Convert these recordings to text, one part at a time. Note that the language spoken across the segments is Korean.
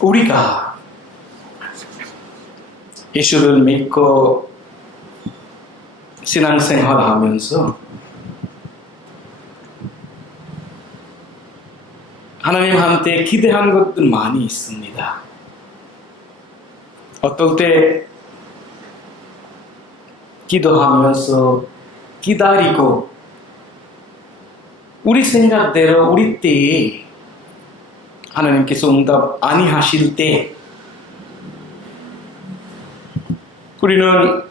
우리가 예수를 믿고 신앙생활을 하면서 하나님한테 기대한 것들 많이 있습니다. 어떨 때 기도하면서 기다리고 우리 생각대로 우리 때에 하나님께서 응답 아니하실 때 우리는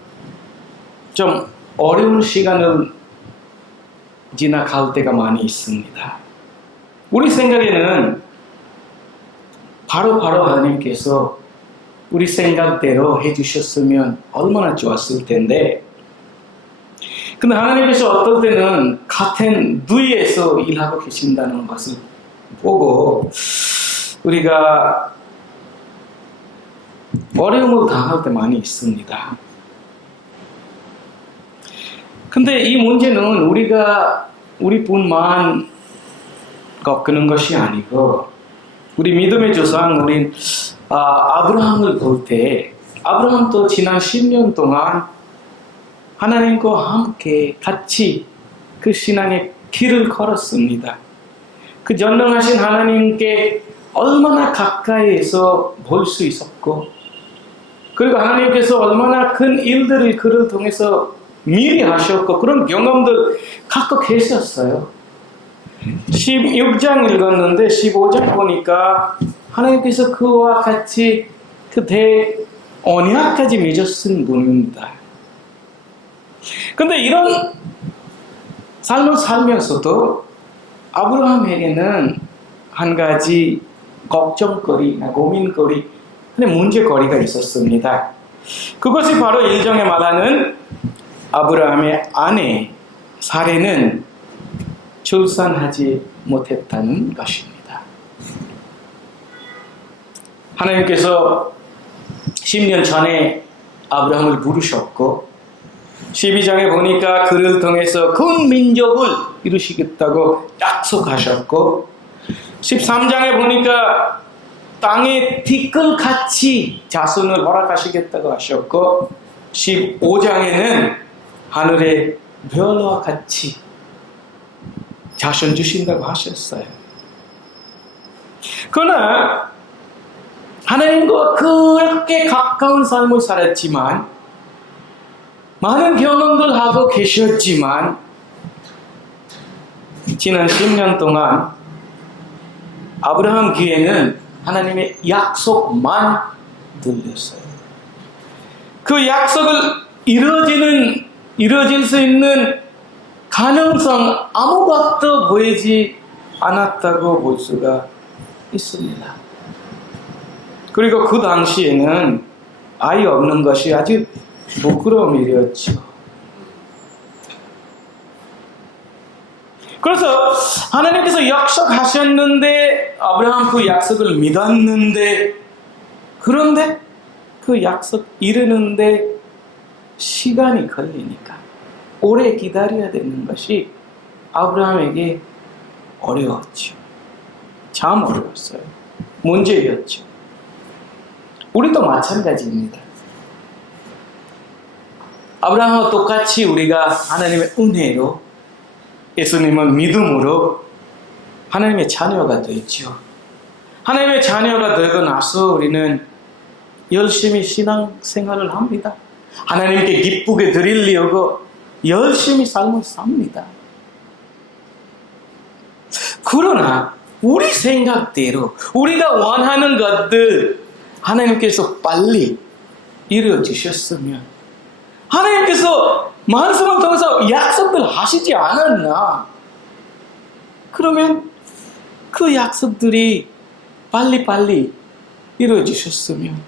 좀 어려운 시간을 지나갈 때가 많이 있습니다. 우리 생각에는 바로 하나님께서 우리 생각대로 해주셨으면 얼마나 좋았을 텐데, 근데 하나님께서 어떨 때는 같은 누이에서 일하고 계신다는 것을 보고 우리가 어려움을 당할 때 많이 있습니다. 근데 이 문제는 우리뿐만 겪는 것이 아니고 우리 믿음의 조상 우린 아브라함을 볼 때 아브라함도 지난 10년 동안 하나님과 함께 같이 그 신앙의 길을 걸었습니다. 그 전능하신 하나님께 얼마나 가까이에서 볼 수 있었고, 그리고 하나님께서 얼마나 큰 일들을 그를 통해서 미리 하셨고 그런 경험들 갖고 계셨어요. 16장 읽었는데 15장 보니까 하나님께서 그와 같이 그 대언약까지 맺으신 분입니다. 근데 이런 삶을 살면서도 아브라함에게는 한 가지 걱정거리나 고민거리, 문제거리가 있었습니다. 그것이 바로 1장에 말하는 아브라함의 아내 사레는 출산하지 못했다는 것입니다. 하나님께서 10년 전에 아브라함을 부르셨고 12장에 보니까 그를 통해서 큰 민족을 이루시겠다고 약속하셨고 13장에 보니까 땅에 티끌같이 자손을 허락하시겠다고 하셨고 15장에는 하늘의 별과 같이 자손 주신다고 하셨어요. 그러나 하나님과 그렇게 가까운 삶을 살았지만 많은 경험들 하고 계셨지만 지난 10년 동안 아브라함 귀에는 하나님의 약속만 들렸어요. 그 약속을 이루어질 수 있는 가능성 아무것도 보이지 않았다고 볼 수가 있습니다. 그리고 그 당시에는 아이 없는 것이 아주 부끄러운 일이었죠. 그래서 하나님께서 약속하셨는데 아브라함 그 약속을 믿었는데, 그런데 그 약속 이루는데 시간이 걸리니까 오래 기다려야 되는 것이 아브라함에게 어려웠죠. 참 어려웠어요. 문제였죠. 우리도 마찬가지입니다. 아브라함과 똑같이 우리가 하나님의 은혜로 예수님을 믿음으로 하나님의 자녀가 되죠. 하나님의 자녀가 되고 나서 우리는 열심히 신앙생활을 합니다. 하나님께 기쁘게 드리려고 열심히 삶을 삽니다. 그러나 우리 생각대로 우리가 원하는 것들 하나님께서 빨리 이루어주셨으면, 하나님께서 말씀을 통해서 약속들 하시지 않았나? 그러면 그 약속들이 빨리 이루어주셨으면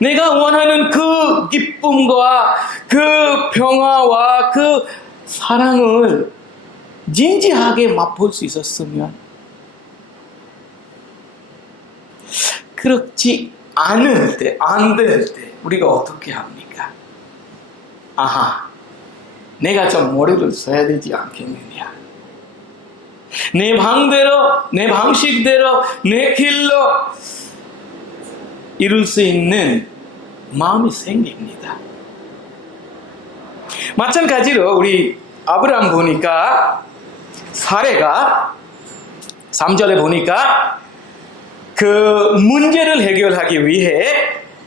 내가 원하는 그 기쁨과 그 평화와 그 사랑을 진지하게 맛볼 수 있었으면, 그렇지 않을 때, 안 될 때 우리가 어떻게 합니까? 아하, 내가 좀 머리를 써야 되지 않겠느냐. 내 방대로, 내 방식대로, 내 길로 이룰 수 있는 마음이 생깁니다. 마찬가지로 우리 아브라함 보니까 사례가 3절에 보니까 그 문제를 해결하기 위해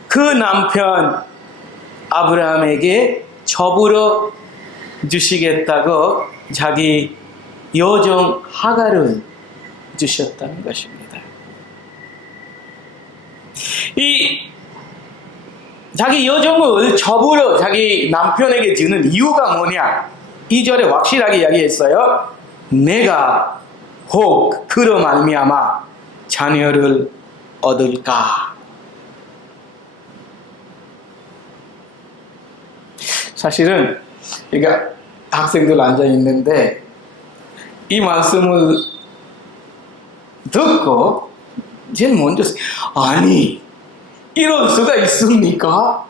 그 남편 아브라함에게 첩으로 주시겠다고 자기 여종 하갈을 주셨다는 것입니다. 이 자기 여종을 첩으로 자기 남편에게 주는 이유가 뭐냐? 2절에 확실하게 이야기했어요. 내가 혹 그로 말미암아 자녀를 얻을까? 사실은 그러니까 학생들 앉아 있는데 이 말씀을 듣고 제일 먼저 아니 이럴 수가 있습니까?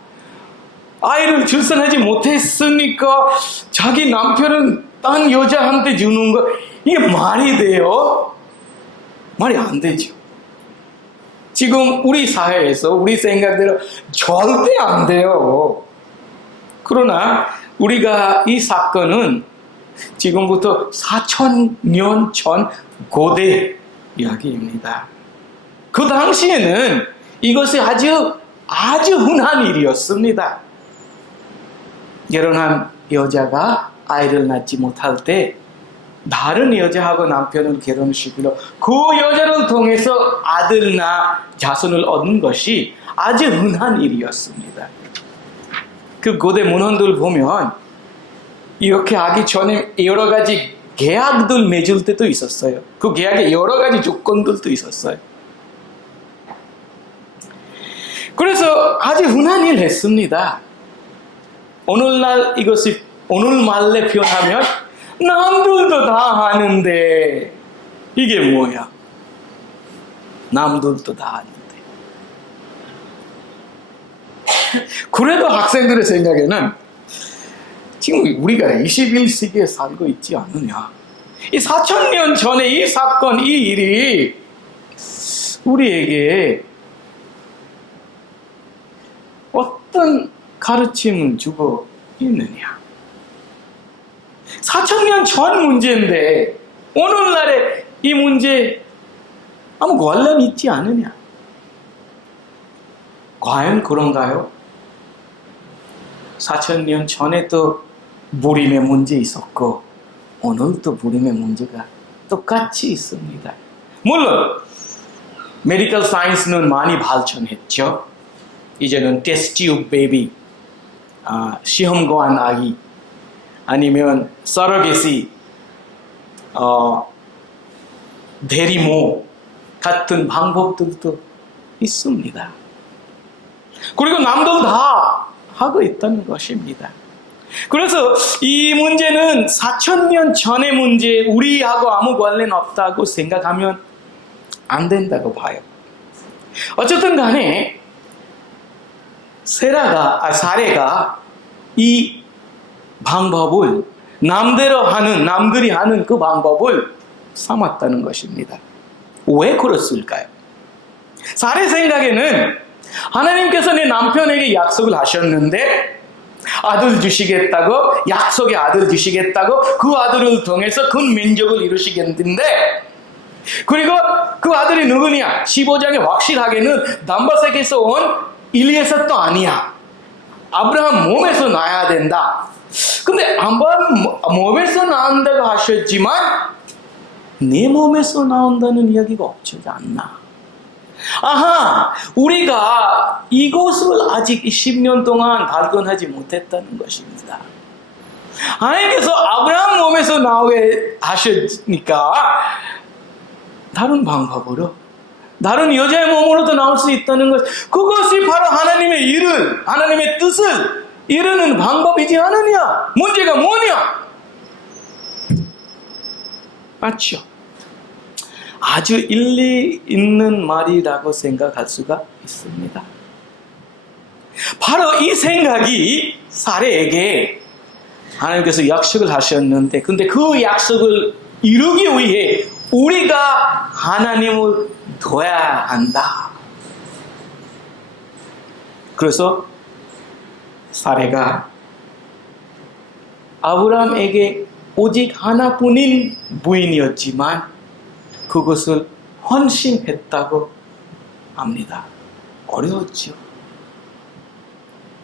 아이를 출산하지 못했으니까 자기 남편은 딴 여자한테 주는 거 이게 말이 돼요? 말이 안 되죠. 지금 우리 사회에서 우리 생각대로 절대 안 돼요. 그러나 우리가 이 사건은 지금부터 4,000년 전 고대 이야기입니다. 그 당시에는 이것이 아주 흔한 일이었습니다. 결혼한 여자가 아이를 낳지 못할 때 다른 여자하고 남편을 결혼시키려 그 여자를 통해서 아들나 자손을 얻는 것이 아주 흔한 일이었습니다. 그 고대 문헌들 보면 이렇게 하기 전에 여러 가지 계약들 맺을 때도 있었어요. 그 계약에 여러 가지 조건들도 있었어요. 그래서 아주 흔한 일 했습니다. 오늘날 이것이 오늘 말로 표현하면 남들도 다 하는데 이게 뭐야? 남들도 다 하는데. 그래도 학생들의 생각에는 지금 우리가 21세기에 살고 있지 않느냐. 이 4,000년 전에 이 사건, 이 일이 우리에게 어떤 가르침을 주고 있느냐. 4,000년 전 문제인데 오늘날에 이 문제 아무 관련이 있지 않느냐. 과연 그런가요? 4,000년 전에도 무림의 문제 있었고 오늘도 무림의 문제가 똑같이 있습니다. 물론 메디컬 사이언스는 많이 발전했죠. 이제는 테스트 튜브 베이비, 시험관 아기, 아니면 서러게시, 대리모 같은 방법들도 있습니다. 그리고 남들 다 하고 있다는 것입니다. 그래서 이 문제는 4,000년 전의 문제, 우리하고 아무 관련 없다고 생각하면 안 된다고 봐요. 어쨌든 간에 사례가 이 방법을 남들이 하는 그 방법을 삼았다는 것입니다. 왜 그랬을까요? 사례 생각에는 하나님께서 내 남편에게 약속을 하셨는데 아들 주시겠다고, 약속의 아들 주시겠다고, 그 아들을 통해서 큰 민족을 이루시겠는데, 그리고 그 아들이 누구냐? 15장에 확실하게는 담바색에서 온 일리에셋도 아니야. 아브라함 몸에서 나야 된다. 근데 아브라함 몸에서 나온다고 하셨지만 내 몸에서 나온다는 이야기가 없지 않나. 아하, 우리가 이것을 아직 10년 동안 발견하지 못했다는 것입니다. 하나님께서 아브라함 몸에서 나오게 하셨으니까 다른 방법으로, 다른 여자의 몸으로도 나올 수 있다는 것, 그것이 바로 하나님의 뜻을 이루는 방법이지 않느냐? 문제가 뭐냐? 맞죠? 아주 일리 있는 말이라고 생각할 수가 있습니다. 바로 이 생각이 사례에게 하나님께서 약속을 하셨는데, 근데 그 약속을 이루기 위해 우리가 하나님을 둬야 한다. 그래서 사레가 아브라함에게 오직 하나뿐인 부인이었지만 그것을 헌신했다고 합니다. 어려웠죠.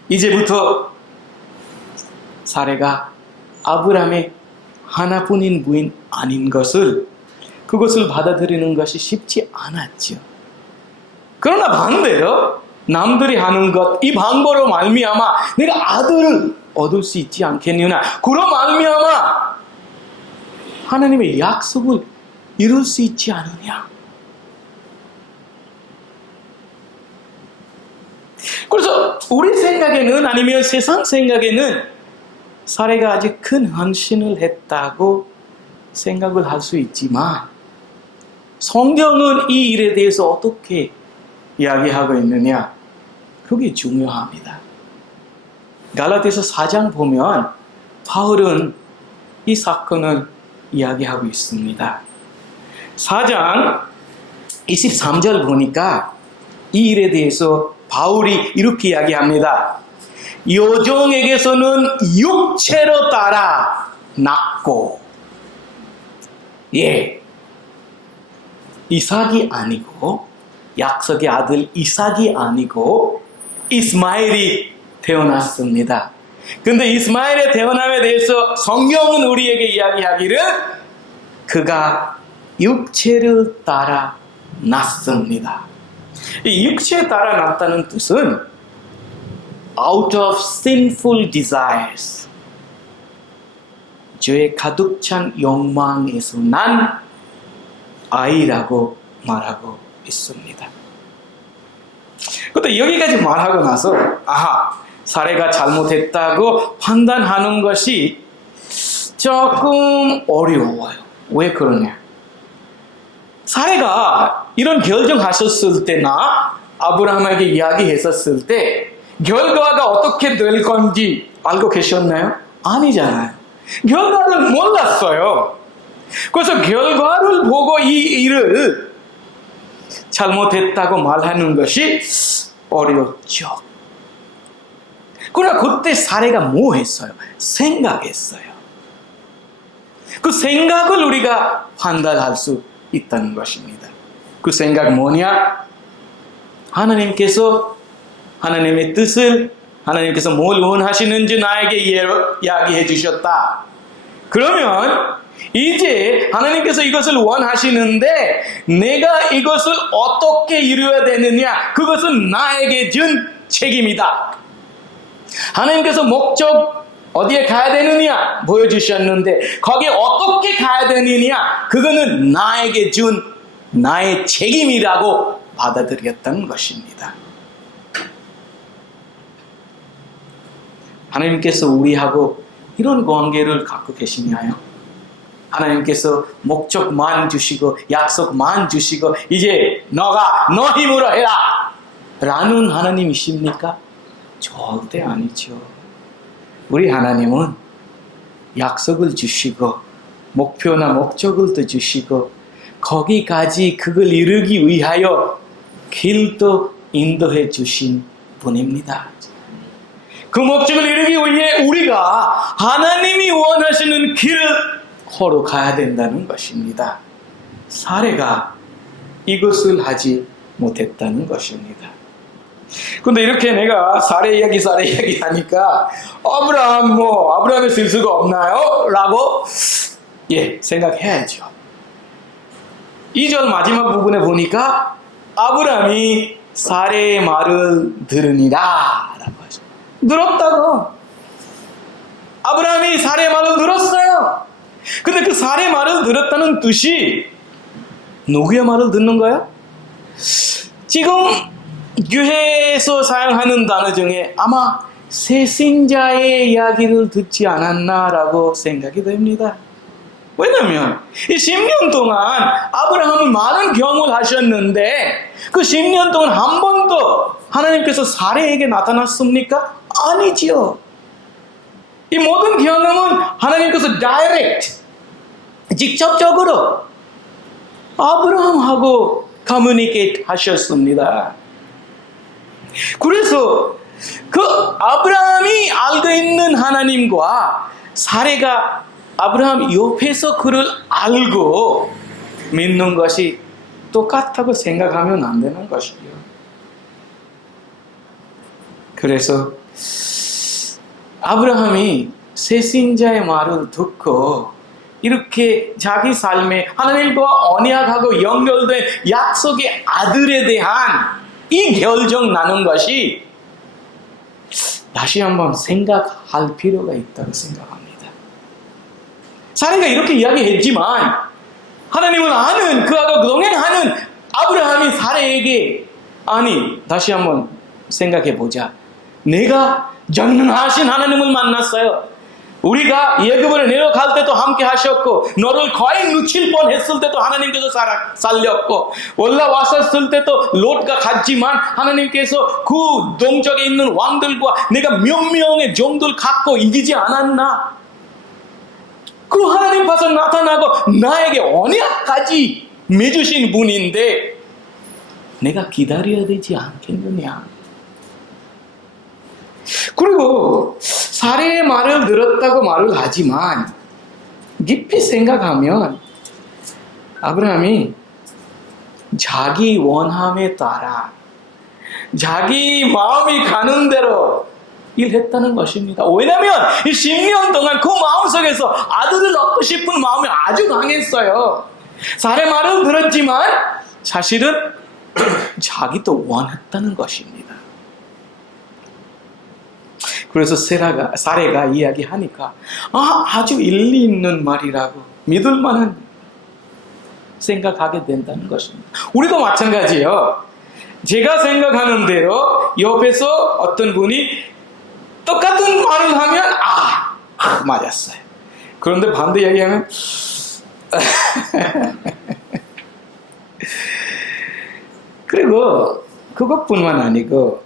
이제부터 사레가 아브라함의 하나뿐인 부인 아닌 그것을 받아들이는 것이 쉽지 않았죠. 그러나 반대로 남들이 하는 것, 이 방법으로 말미암아 내가 아들을 얻을 수 있지 않겠느냐, 그로 말미암아 하나님의 약속을 이룰 수 있지 않느냐. 그래서 우리 생각에는, 아니면 세상 생각에는 사레가 아주 큰 헌신을 했다고 생각을 할 수 있지만 성경은 이 일에 대해서 어떻게 이야기하고 있느냐, 그게 중요합니다. 갈라디아서 4장 보면 바울은 이 사건을 이야기하고 있습니다. 4장 23절 보니까 이 일에 대해서 바울이 이렇게 이야기합니다. 여종에게서는 육체로 따라 낳고, 이삭이 아니고, 약속의 아들 이삭이 아니고 이스마엘이 태어났습니다. 근데 이스마엘의 태어남에 대해서 성경은 우리에게 이야기하기를 그가 육체를 따라 낳습니다. 이 육체에 따라 낳았다는 뜻은 out of sinful desires, 죄의 가득 찬 욕망에서 난 아이라고 말하고 있습니다. 그런데 여기까지 말하고 나서 사레가 잘못했다고 판단하는 것이 조금 어려워요. 왜 그러냐? 사레가 이런 결정하셨을 때나 아브라함에게 이야기했었을 때 결과가 어떻게 될 건지 알고 계셨나요? 아니잖아요. 결과를 몰랐어요. 그래서 결과를 보고 이 일을 잘못했다고 말하는 것이 어려웠죠. 그러나 그때 사레가 뭐 했어요? 생각했어요. 그 생각을 우리가 판단할 수 있다는 것입니다. 그 생각 뭐냐? 하나님께서 하나님의 뜻을, 하나님께서 뭘 원하시는지 나에게 이야기해 주셨다. 그러면 이제 하나님께서 이것을 원하시는데 내가 이것을 어떻게 이루어야 되느냐, 그것은 나에게 준 책임이다. 하나님께서 목적 어디에 가야 되느냐 보여주셨는데 거기에 어떻게 가야 되느냐, 그거는 나에게 준 나의 책임이라고 받아들였다는 것입니다. 하나님께서 우리하고 이런 관계를 갖고 계시냐요? 하나님께서 목적만 주시고 약속만 주시고 이제 너가 너 힘으로 해라 라는 하나님이십니까? 절대 아니죠. 우리 하나님은 약속을 주시고 목표나 목적을 또 주시고 거기까지 그걸 이루기 위하여 길도 인도해 주신 분입니다. 그 목적을 이루기 위해 우리가 하나님이 원하시는 길을 걸어가야 된다는 것입니다. 사레가 이것을 하지 못했다는 것입니다. 근데 이렇게 내가 사레 이야기 하니까 아브라함의 실수가 없나요? 라고 생각해야죠. 2절 마지막 부분에 보니까 아브라함이 사레의 말을 들으니라 라고 하죠. 들었다고. 아브라함이 사레의 말을 들었어요. 근데 그 사레의 말을 들었다는 뜻이 누구의 말을 듣는 거야? 지금 교회에서 사용하는 단어 중에 아마 세신자의 이야기를 듣지 않았나라고 생각이 됩니다. 왜냐면 이 10년 동안 아브라함은 많은 경험을 하셨는데 그 10년 동안 한 번도 하나님께서 사레에게 나타났습니까? 아니지요. 이 모든 경험은 하나님께서 직접적으로 아브라함하고 커뮤니케이트 하셨습니다. 그래서 그 아브라함이 알고 있는 하나님과 사레가 아브라함 옆에서 그를 알고 믿는 것이 똑같다고 생각하면 안 되는 것이요. 그래서 아브라함이 세신자의 말을 듣고 이렇게 자기 삶에 하나님과 언약하고 연결된 약속의 아들에 대한 이 결정 나눈 것이 다시 한번 생각할 필요가 있다고 생각합니다. 사례가 이렇게 이야기했지만 하나님을 아는 그하고 동행하는 아브라함이 사례에게 아니 다시 한번 생각해 보자. 내가 전능하신 하나님을 만났어요. 우리가 예굽으로 내려갈 때도 함께 하셨고 너를 거의 놓칠 뻔했을 때도 하나님께서 살렸고 올라왔었을 때도 롯과 같지만 하나님께서 그 동쪽에 있는 왕들과 내가 몇 명의 종들 갖고 이기지 않았나? 그 하나님 앞에서 나타나고 나에게 언약까지 맺으신 분인데 내가 기다려야 되지 않겠느냐? 그리고 사례의 말을 들었다고 말을 하지만 깊이 생각하면 아브라함이 자기 원함에 따라 자기 마음이 가는 대로 일했다는 것입니다. 왜냐하면 이 10년 동안 그 마음속에서 아들을 얻고 싶은 마음이 아주 강했어요. 사례 말을 들었지만 사실은 자기도 원했다는 것입니다. 그래서 사례가 이야기하니까 아주 일리 있는 말이라고 믿을 만한 생각하게 된다는 것입니다. 우리도 마찬가지예요. 제가 생각하는 대로 옆에서 어떤 분이 똑같은 말을 하면 맞았어요. 그런데 반대 이야기하면 그리고 그것뿐만 아니고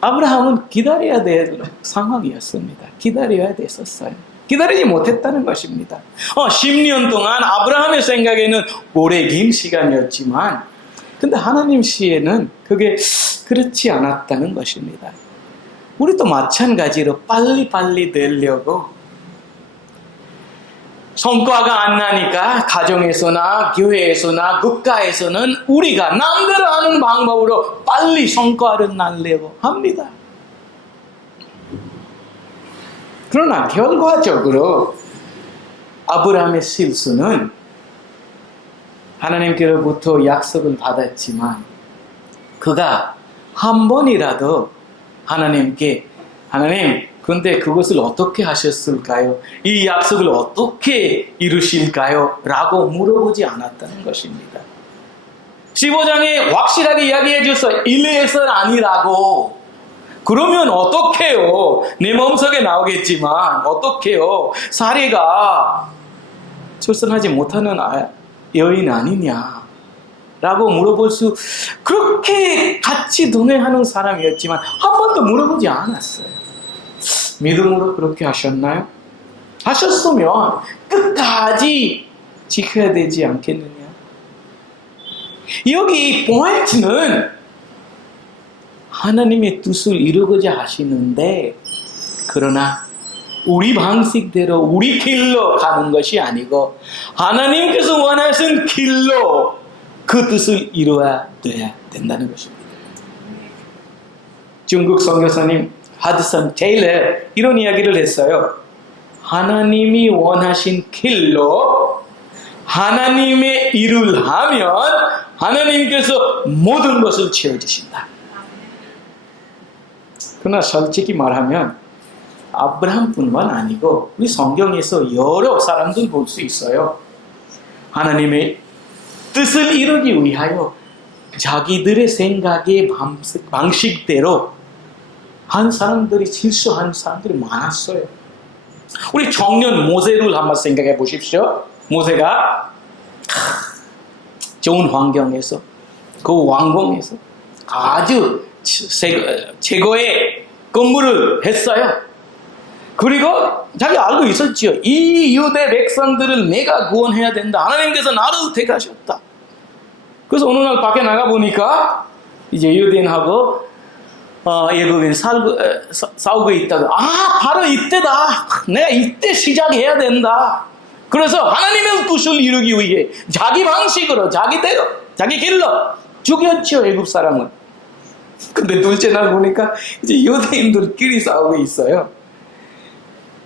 아브라함은 기다려야 될 상황이었습니다. 기다려야 됐었어요. 기다리지 못했다는 것입니다. 10년 동안 아브라함의 생각에는 오래 긴 시간이었지만 근데 하나님 시에는 그게 그렇지 않았다는 것입니다. 우리도 마찬가지로 빨리빨리 되려고 성과가 안 나니까 가정에서나 교회에서나 국가에서는 우리가 남대로 하는 방법으로 빨리 성과를 날려고 합니다. 그러나 결과적으로 아브라함의 실수는 하나님께로부터 약속을 받았지만 그가 한 번이라도 하나님께 하나님 근데 그것을 어떻게 하셨을까요? 이 약속을 어떻게 이루실까요? 라고 물어보지 않았다는 것입니다. 15장에 확실하게 이야기해 줬어요. 일리에서 아니라고. 그러면 어떡해요? 내 마음속에 나오겠지만 어떡해요? 사례가 출산하지 못하는 여인 아니냐? 라고 물어볼 수 그렇게 같이 동행하는 사람이었지만 한 번도 물어보지 않았어요. 믿음으로 그렇게 하셨나요? 하셨으면 끝까지 지켜야 되지 않겠느냐? 여기 포인트는 하나님의 뜻을 이루고자 하시는데 그러나 우리 방식대로 우리 길로 가는 것이 아니고 하나님께서 원하신 길로 그 뜻을 이루어야 된다는 것입니다. 중국 선교사님 하드슨 테일러 이런 이야기를 했어요. 하나님이 원하신 길로 하나님의 일을 하면 하나님께서 모든 것을 채워주신다. 그러나 솔직히 말하면 아브라함뿐만 아니고 우리 성경에서 여러 사람들 볼 수 있어요. 하나님의 뜻을 이루기 위하여 자기들의 생각의 방식대로 한 사람들이 실수한 사람들이 많았어요. 우리 청년 모세를 한번 생각해 보십시오. 모세가 좋은 환경에서 그 왕궁에서 아주 최고의 근무를 했어요. 그리고 자기 알고 있었지요. 이 유대 백성들을 내가 구원해야 된다. 하나님께서 나를 택하셨다. 그래서 어느 날 밖에 나가 보니까 이제 유대인하고 예굽인 싸우고 있다가 바로 이때다. 내가 이때 시작해야 된다. 그래서 하나님의 뜻을 이루기 위해 자기 방식으로 자기대로 자기 길로 죽였죠. 애굽 사람은. 근데 둘째 날 보니까 이제 유대인들끼리 싸우고 있어요.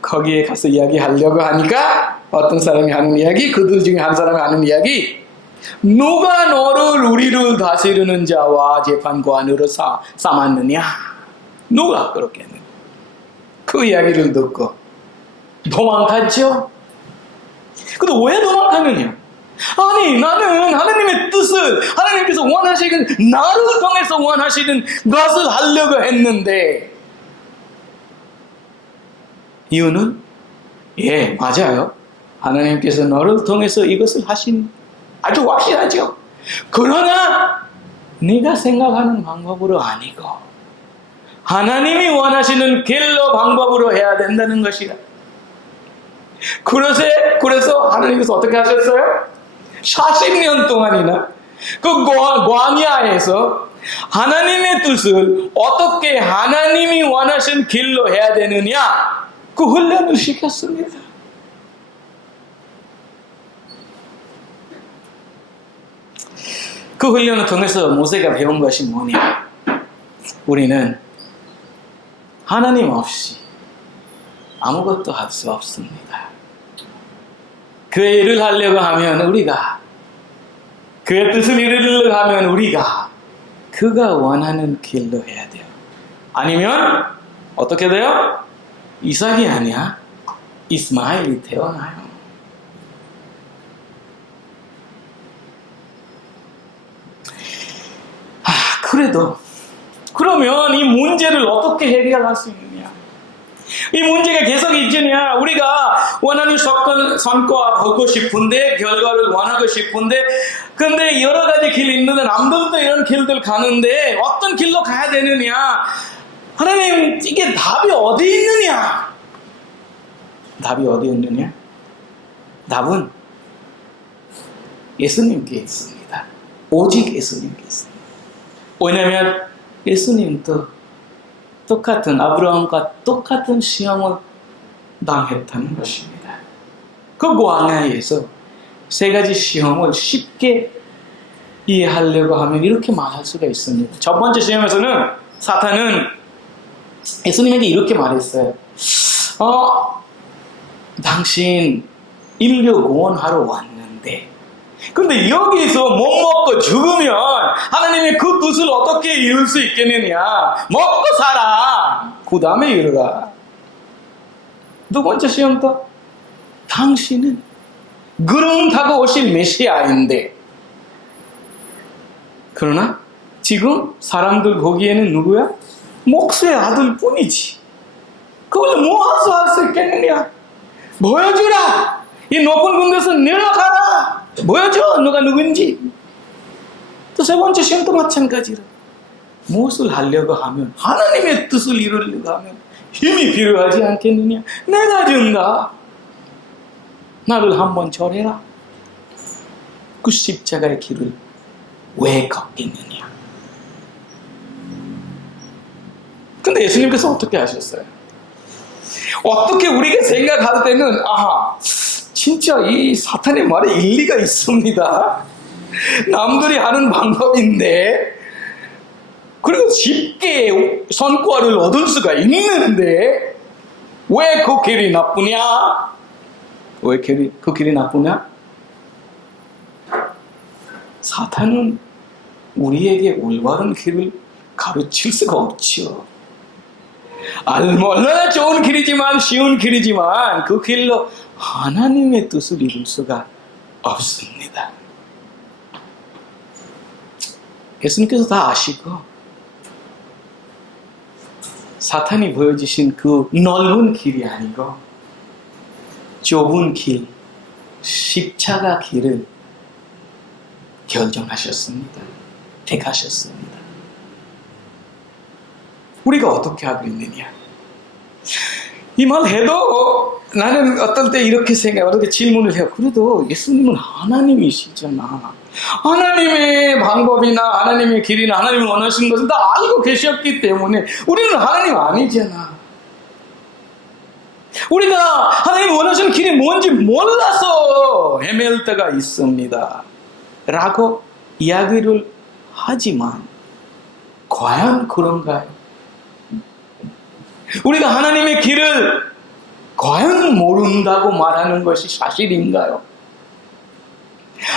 거기에 가서 이야기하려고 하니까 어떤 사람이 하는 이야기, 그들 중에 한 사람이 하는 이야기, 누가 너를 우리를 다스리는 자와 재판관으로 삼았느냐? 누가 그렇게 했느냐? 그 이야기를 듣고 도망갔죠? 근데 왜 도망가느냐? 아니, 나는 하나님의 뜻을, 하나님께서 원하시는, 나를 통해서 원하시는 것을 하려고 했는데, 이유는, 예, 맞아요. 하나님께서 너를 통해서 이것을 하신, 아주 확실하죠. 그러나, 네가 생각하는 방법으로 아니고, 하나님이 원하시는 길로 방법으로 해야 된다는 것이다. 그래서 하나님께서 어떻게 하셨어요? 40년 동안이나 그 광야에서 하나님의 뜻을 어떻게 하나님이 원하신 길로 해야 되느냐, 그 훈련을 시켰습니다. 그 훈련을 통해서 모세가 배운 것이 뭐냐? 우리는 하나님 없이 아무것도 할 수 없습니다. 그의 일을 하려고 하면 우리가, 그의 뜻을 이루려고 하면 우리가 그가 원하는 길로 해야 돼요. 아니면 어떻게 돼요? 이삭이 아니야 이스마엘이 태어나요. 그래도 그러면 이 문제를 어떻게 해결할 수 있느냐? 이 문제가 계속 있느냐? 우리가 원하는 성과 보고 싶은데, 결과를 원하고 싶은데, 근데 여러 가지 길이 있는데 남들도 이런 길들 가는데 어떤 길로 가야 되느냐? 하나님, 이게 답이 어디 있느냐? 답이 어디 있느냐? 답은 예수님께 있습니다. 오직 예수님께 있습니다. 왜냐하면 예수님도 똑같은, 아브라함과 똑같은 시험을 당했다는 것입니다. 그 광야에서 세 가지 시험을 쉽게 이해하려고 하면 이렇게 말할 수가 있습니다. 첫 번째 시험에서는 사탄은 예수님에게 이렇게 말했어요. 당신 인류 구원하러 왔는데, 근데 여기서 못 먹고 죽으면 하나님의 그 뜻을 어떻게 이룰 수 있겠느냐? 먹고 살아. 그 다음에 이루라. 두 번째 시험도, 당신은 구름 타고 오실 메시아인데, 그러나 지금 사람들 보기에는 누구야? 목수의 아들 뿐이지. 그걸 뭐해서 할 수 있겠느냐? 보여주라. 이 높은 군대에서 내려가라. 보여줘, 누가 누군지. 또 세 번째 시험도 마찬가지로, 무엇을 하려고 하면, 하나님의 뜻을 이루려고 하면 힘이 필요하지 않겠느냐? 내가 준다. 나를 한번 절해라. 그 십자가의 길을 왜 걷겠느냐? 근데 예수님께서 어떻게 하셨어요? 어떻게 우리가 생각할 때는, 진짜 이 사탄의 말에 일리가 있습니다. 남들이 하는 방법인데, 그리고 쉽게 성과를 얻을 수가 있는데, 왜 그 길이 나쁘냐? 왜 그 길이 나쁘냐? 사탄은 우리에게 올바른 길을 가르칠 수가 없죠. 얼마나 좋은 길이지만, 쉬운 길이지만 그 길로 하나님의 뜻을 이룰 수가 없습니다. 예수님께서 다 아시고, 사탄이 보여주신 그 넓은 길이 아니고 좁은 길, 십자가 길을 결정하셨습니다. 택하셨습니다. 우리가 어떻게 하고 있느냐? 이 말 해도 나는 어떨 때 이렇게 이렇게 질문을 해요. 그래도 예수님은 하나님이시잖아. 하나님의 방법이나 하나님의 길이나 하나님이 원하시는 것을 다 알고 계셨기 때문에 우리는 하나님 아니잖아. 우리가 하나님이 원하시는 길이 뭔지 몰라서 헤맬 때가 있습니다. 라고 이야기를 하지만 과연 그런가요? 우리가 하나님의 길을 과연 모른다고 말하는 것이 사실인가요?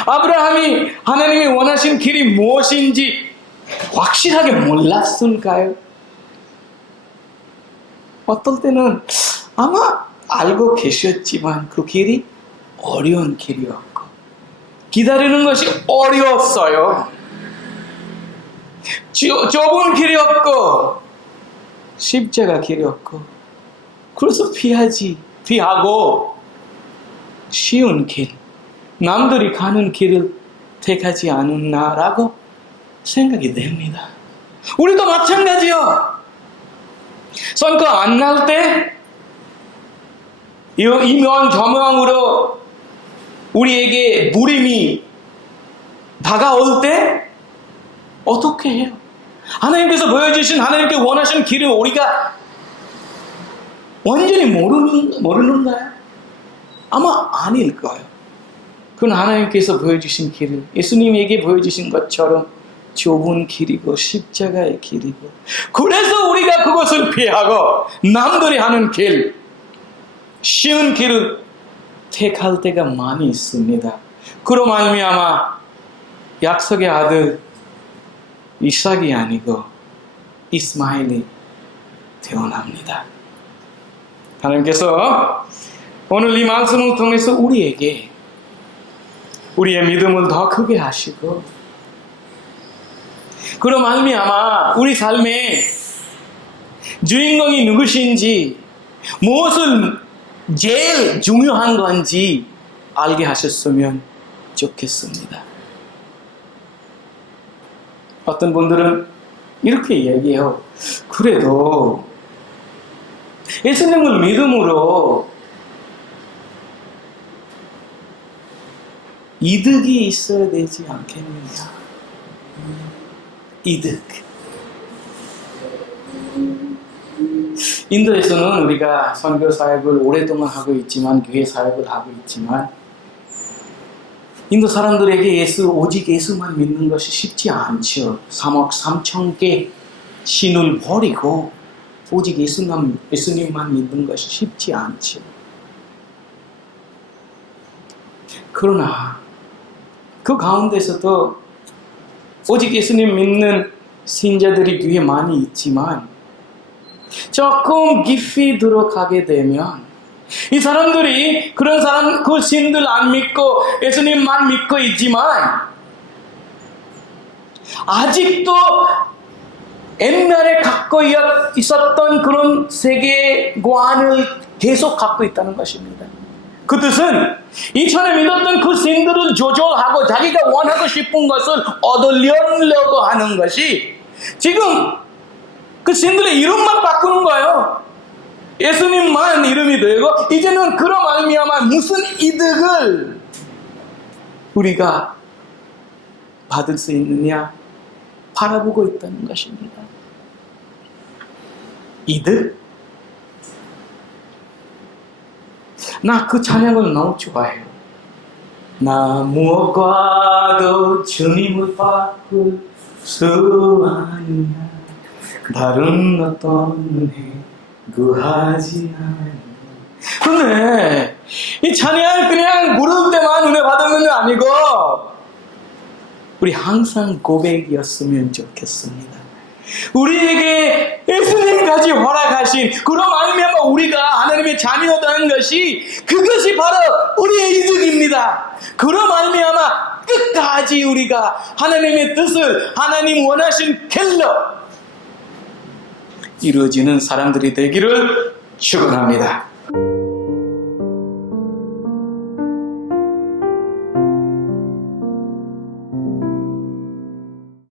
아브라함이 하나님이 원하신 길이 무엇인지 확실하게 몰랐을까요? 어떨 때는 아마 알고 계셨지만 그 길이 어려운 길이었고 기다리는 것이 어려웠어요. 좁은 길이었고 십자가 길이었고 그래서 피하고 쉬운 길, 남들이 가는 길을 택하지 않았나라고 생각이 됩니다. 우리도 마찬가지요. 선거 안 날 때 이명저명으로 우리에게 무림이 다가올 때 어떻게 해요? 하나님께서 보여주신 하나님께 원하신 길을 우리가 완전히 모르는가요? 아마 아닐 거예요. 그건 하나님께서 보여주신 길을 예수님에게 보여주신 것처럼 좁은 길이고 십자가의 길이고 그래서 우리가 그것을 피하고 남들이 하는 길, 쉬운 길을 택할 때가 많이 있습니다. 그로 말미암아 약속의 아들 이삭이 아니고 이스마엘이 태어납니다. 하나님께서 오늘 이 말씀을 통해서 우리에게 우리의 믿음을 더 크게 하시고 그로 말미암아 우리 삶의 주인공이 누구신지 무엇을 제일 중요한 건지 알게 하셨으면 좋겠습니다. 어떤 분들은 이렇게 얘기해요. 그래도 예수님을 믿음으로 이득이 있어야 되지 않겠느냐. 이득. 인도에서는 우리가 선교 사역을 오랫동안 하고 있지만 교회 사역을 하고 있지만 인도 사람들에게 오직 예수만 믿는 것이 쉽지 않죠. 3억 3천 개 신을 버리고 오직 예수님만 믿는 것이 쉽지 않죠. 그러나 그 가운데서도 오직 예수님 믿는 신자들이 교회에 많이 있지만 조금 깊이 들어가게 되면 이 사람들이 그 신들 안 믿고 예수님만 믿고 있지만 아직도 옛날에 갖고 있었던 그런 세계관을 계속 갖고 있다는 것입니다. 그 뜻은 이전에 믿었던 그 신들을 조절하고 자기가 원하고 싶은 것을 얻으려고 하는 것이 지금 그 신들의 이름만 바꾸는 거예요. 예수님만 이름이 되고 이제는 그런 말미암아 무슨 이득을 우리가 받을 수 있느냐 바라보고 있다는 것입니다. 이득? 나 그 찬양을 너무 좋아해요. 나 무엇과도 주님을 바꿀 수 아니냐 다른 어떤 은혜 구하지 않아. 근데 이 찬양 그냥 부를 때만 은혜 받는 게 아니고 우리 항상 고백이었으면 좋겠습니다. 우리에게 예수님까지 허락하신 그런 말미암아 우리가 하나님의 자녀라는 것이 그것이 바로 우리의 이득입니다. 그런 말미암아 끝까지 우리가 하나님의 뜻을 하나님 원하신 길로 이루어지는 사람들이 되기를 축원합니다.